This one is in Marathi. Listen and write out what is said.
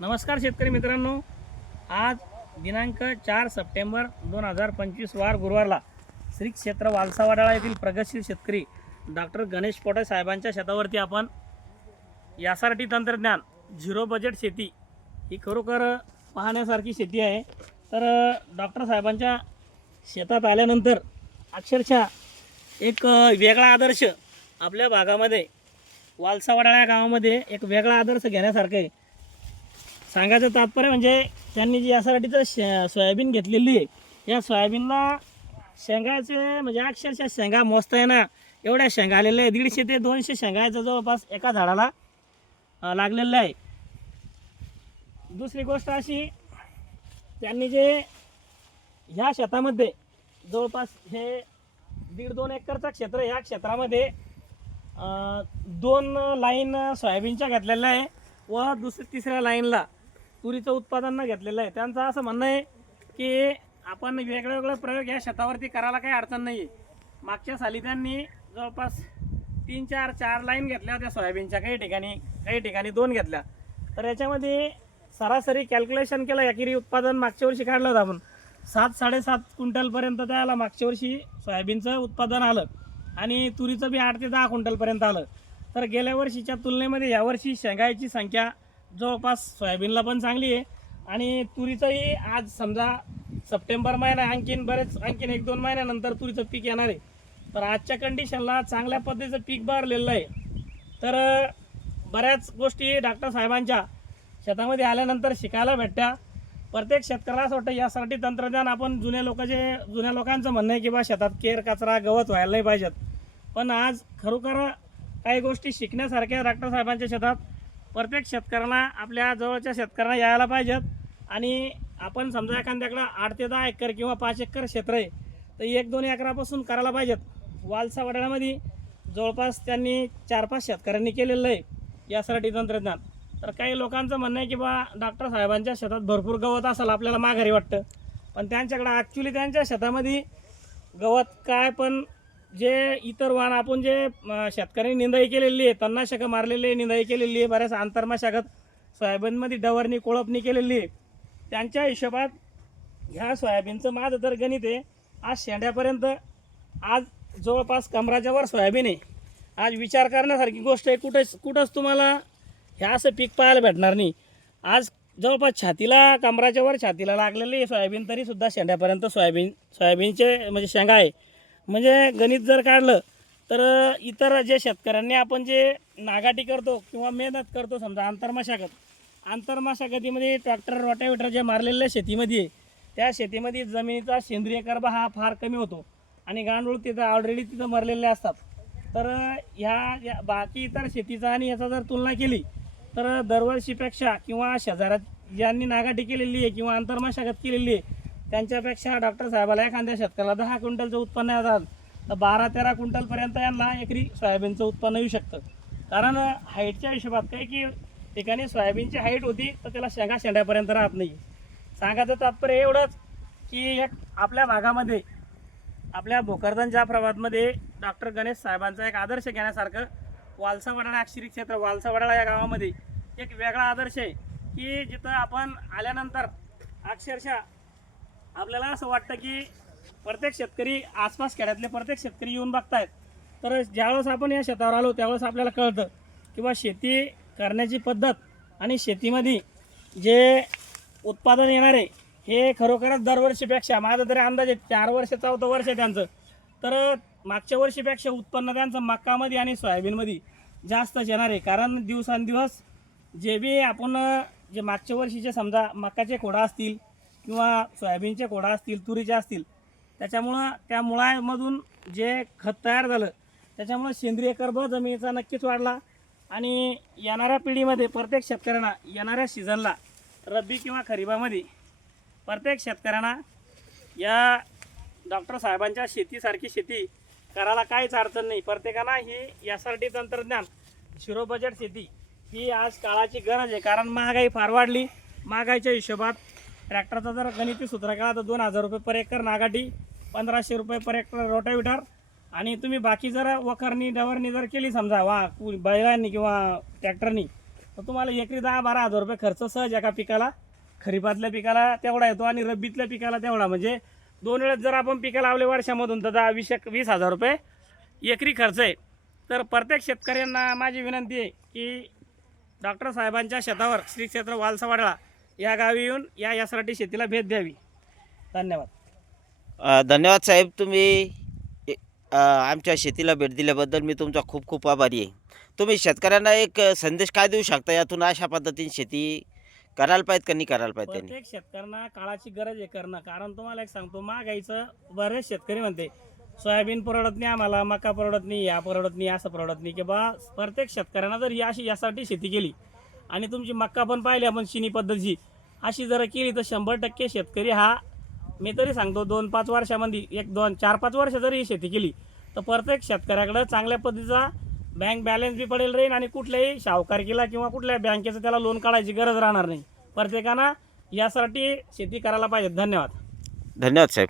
नमस्कार शेतकरी मित्रांनो. आज दिनांक चार सप्टेंबर दोन हजार पंचवीस वार गुरुवारला श्री क्षेत्र वालसावाडाळा येथील प्रगतशील शेतकरी डॉक्टर गणेश पोटे साहेबांच्या शेतावरती आपण यासाठी तंत्रज्ञान झिरो बजेट शेती ही खरोखर पाहण्यासारखी शेती आहे. तर डॉक्टर साहेबांच्या शेतात आल्यानंतर अक्षरशः एक वेगळा आदर्श आपल्या भागामध्ये वालसावाडाळा या गावामध्ये एक वेगळा आदर्श घेण्यासारखं आहे. सांगायचं तात्पर्य म्हणजे त्यांनी जी यासाठी शे सोयाबीन घेतलेली आहे या सोयाबीनला शेंगाचे म्हणजे अक्षरशः शेंगा मोजता येणार. एवढ्या शेंगा आलेल्या आहे दीडशे ते दोनशे शेंगायचं जवळपास एका झाडाला लागलेलं आहे. दुसरी गोष्ट अशी त्यांनी जे ह्या शेतामध्ये जवळपास हे दीड दोन एकरचं क्षेत्र ह्या क्षेत्रामध्ये दोन लाईन सोयाबीनच्या घातलेल्या आहे व दुसऱ्या तिसऱ्या लाईनला तुरीचं उत्पादन न घेतलेलं आहे. त्यांचं असं म्हणणं आहे की आपण वेगळे वेगळे प्रयोग या शेतावरती करायला काही अडचण नाही आहे मागच्या साली त्यांनी जवळपास तीन चार चार लाईन घेतल्या होत्या सोयाबीनच्या. काही ठिकाणी काही ठिकाणी दोन घेतल्या. तर याच्यामध्ये सरासरी कॅल्क्युलेशन केलं याकिरी उत्पादन मागच्या वर्षी काढलं होतं आपण. सात साडेसात क्विंटलपर्यंत त्याला मागच्या वर्षी सोयाबीनचं उत्पादन आलं. आणि तुरीचं बी आठ ते दहा क्विंटलपर्यंत आलं. तर गेल्या वर्षीच्या तुलनेमध्ये यावर्षी शेंगायची संख्या जवळपास सोयाबीनला पण चांगली आहे. आणि तुरीचंही आज समजा सप्टेंबर महिना आणखीन बरेच आणखीन एक दोन महिन्यानंतर तुरीचं पीक येणार आहे. तर आजच्या कंडिशनला चांगल्या पद्धतीचं पीक भरलेलं आहे. तर बऱ्याच गोष्टी डॉक्टर साहेबांच्या शेतामध्ये आल्यानंतर शिकायला भेटत्या. प्रत्येक शेतकऱ्याला असं वाटतं यासाठी तंत्रज्ञान आपण जुन्या लोकांचे जुन्या लोकांचं म्हणणं आहे की बा शेतात केर कचरा गवत व्हायला नाही पाहिजेत. पण आज खरोखर काही गोष्टी शिकण्यासारख्या डॉक्टर साहेबांच्या शेतात प्रत्येक शेतकऱ्यांना आपल्या जवळच्या शेतकऱ्यांना यायला पाहिजेत. आणि आपण समजा एखाद्याकडं आठ ते दहा एकर किंवा पाच एकर क्षेत्र आहे तर एक दोन एकरापासून करायला पाहिजेत. वालसा वडाळ्यामध्ये जवळपास त्यांनी चार पाच शेतकऱ्यांनी केलेलं आहे यासाठी तंत्रज्ञान. तर काही लोकांचं म्हणणं आहे की बा डॉक्टर साहेबांच्या शेतात भरपूर गवत असेल आपल्याला माघारी वाटतं. पण त्यांच्याकडं ॲक्च्युली त्यांच्या शेतामध्ये गवत काय पण जे इतर वाहन आपण जे शेतकऱ्यांनी निंदाई केलेली आहे तणनाशकं मारलेली आहे निंदाई केलेली आहे बऱ्याच आंतरमाशागत सोयाबीनमध्ये डवरणी कोळपणी केलेली आहे. त्यांच्या हिशोबात ह्या सोयाबीनचं माझं तर गणित आहे आज शेंड्यापर्यंत आज जवळपास कमराच्या वर सोयाबीन आहे. आज विचार करण्यासारखी गोष्ट आहे कुठंच कुठंच तुम्हाला ह्या असं पीक पाहायला भेटणार नाही. आज जवळपास छातीला कमराच्या वर छातीला लागलेली आहे सोयाबीन तरीसुद्धा शेंड्यापर्यंत सोयाबीन सोयाबीनचे म्हणजे शेंगा आहे. म्हणजे गणित जर काढलं तर इतर जे शेतकऱ्यांनी आपण जे नागाटी करतो किंवा मेहनत करतो समजा आंतरमशागत आंतरमशागतीमध्ये ट्रॅक्टर रोटावेटर जे मारलेल्या शेतीमध्ये आहे त्या शेतीमध्ये जमिनीचा सेंद्रिय कर्ब हा फार कमी होतो. आणि गांडूळ तिथं ऑलरेडी तिथं मरलेले असतात. तर ह्या या बाकी इतर शेतीचा आणि ह्याचा जर तुलना केली तर दरवर्षीपेक्षा किंवा शेजारात ज्यांनी नागाटी केलेली आहे किंवा आंतरमशागत केलेली आहे त्यांच्यापेक्षा डॉक्टर साहेबाला एखाद्या शेतकऱ्याला दहा क्विंटलचं उत्पन्न येतात तर बारा तेरा क्विंटलपर्यंत यांना एकरी सोयाबीनचं उत्पन्न येऊ शकतं. कारण हाईटच्या हिशोबात काय की ठिकाणी सोयाबीनची हाईट होती तर त्याला शेंगा शेंड्यापर्यंत राहत नाही. सांगायचं तात्पर्य एवढंच की एक आपल्या भागामध्ये आपल्या भोकरदन प्रभातमध्ये डॉक्टर गणेश साहेबांचा एक आदर्श घेण्यासारखं वालसा वडाळा अक्षरी क्षेत्र वालसा वडाळा या गावामध्ये एक वेगळा आदर्श आहे की जिथं आपण आल्यानंतर अक्षरशः आपल्याला असं वाटतं की प्रत्येक शेतकरी आसपास खेड्यातले प्रत्येक शेतकरी येऊन बघतायत. तर ज्यावेळेस आपण या शेतावर आलो त्यावेळेस आपल्याला कळतं किंवा शेती करण्याची पद्धत आणि शेतीमध्ये जे उत्पादन येणारे हे खरोखरच दरवर्षीपेक्षा माझं तरी अंदाज आहे चार वर्ष चौथं वर्ष आहे त्यांचं. तर मागच्या वर्षीपेक्षा उत्पन्न त्यांचं मक्कामध्ये आणि सोयाबीनमध्ये जास्तच येणार आहे. कारण दिवसांदिवस जे बी आपण जे मागच्या वर्षीचे समजा मक्काचे खोडा असतील किंवा सोयाबीनचे खोडा असतील तुरीचे असतील त्याच्यामुळं त्या मुळामधून जे खत तयार झालं त्याच्यामुळं सेंद्रिय कर्ब जमिनीचा नक्कीच वाढला आणि येणाऱ्या पिढीमध्ये प्रत्येक शेतकऱ्यांना येणाऱ्या सीझनला रब्बी किंवा खरीपामध्ये प्रत्येक शेतकऱ्यांना या डॉक्टर साहेबांच्या शेतीसारखी शेती करायला काहीच अडचण नाही. प्रत्येकाला ही यासाठी तंत्रज्ञान शिरो बजेट शेती ही आज काळाची गरज आहे. कारण महागाई फार वाढली. महागाईच्या हिशोबात ट्रॅक्टरचा जर गणिती सूत्र केला तर दोन हजार रुपये पर एकर नागाटी पंधराशे रुपये पर एकर रोटाविटर आणि तुम्ही बाकी जर वखरणी डवरणी जर केली समजा वा बैलांनी किंवा ट्रॅक्टरनी तर तुम्हाला एकरी दहा बारा हजार रुपये खर्च सहज एका पिकाला खरीपातल्या पिकाला तेवढा येतो आणि रब्बीतल्या पिकाला तेवढा. म्हणजे दोन वेळेस जर आपण पिकं लावले वर्षामधून तर दहा वीस एक वीस हजार रुपये एकरी खर्च आहे. तर प्रत्येक शेतकऱ्यांना माझी विनंती आहे की डॉक्टर साहेबांच्या शेतावर श्री क्षेत्र वालसावाडा या गावी येऊन या यासाठी शेतीला भेट द्यावी. धन्यवाद. धन्यवाद साहेब तुम्ही आमच्या शेतीला भेट दिल्याबद्दल मी तुमचा खूप खूप आभारी आहे. तुम्ही शेतकऱ्यांना एक संदेश काय देऊ शकता? यातून अशा पद्धतीने शेती करायला पाहिजे का नाही करायला पाहिजे प्रत्येक शेतकऱ्यांना काळाची गरज आहे करणं. कारण तुम्हाला एक सांगतो महागाईचं बरेच शेतकरी म्हणते सोयाबीन परवडत नाही आम्हाला मका परवडत नाही या परवडत नाही असं परवडत नाही. की बा प्रत्येक शेतकऱ्यांना जर ही अशी यासाठी शेती केली आणि तुमची मक्का पण पाहिली आपण शिनी पद्धतीची. अशी जर केली तर शंभर टक्के शेतकरी हा मी तरी सांगतो दोन पाच वर्षामध्ये एक दोन चार पाच वर्ष जरी ही शेती केली तर प्रत्येक शेतकऱ्याकडं चांगल्या पद्धतीचा बँक बॅलन्स बी पडेल राहील आणि कुठल्याही सावकारकीला किंवा कुठल्या बँकेचं त्याला लोन काढायची गरज राहणार नाही. प्रत्येकानं यासाठी शेती करायला पाहिजे. धन्यवाद. धन्यवाद साहेब.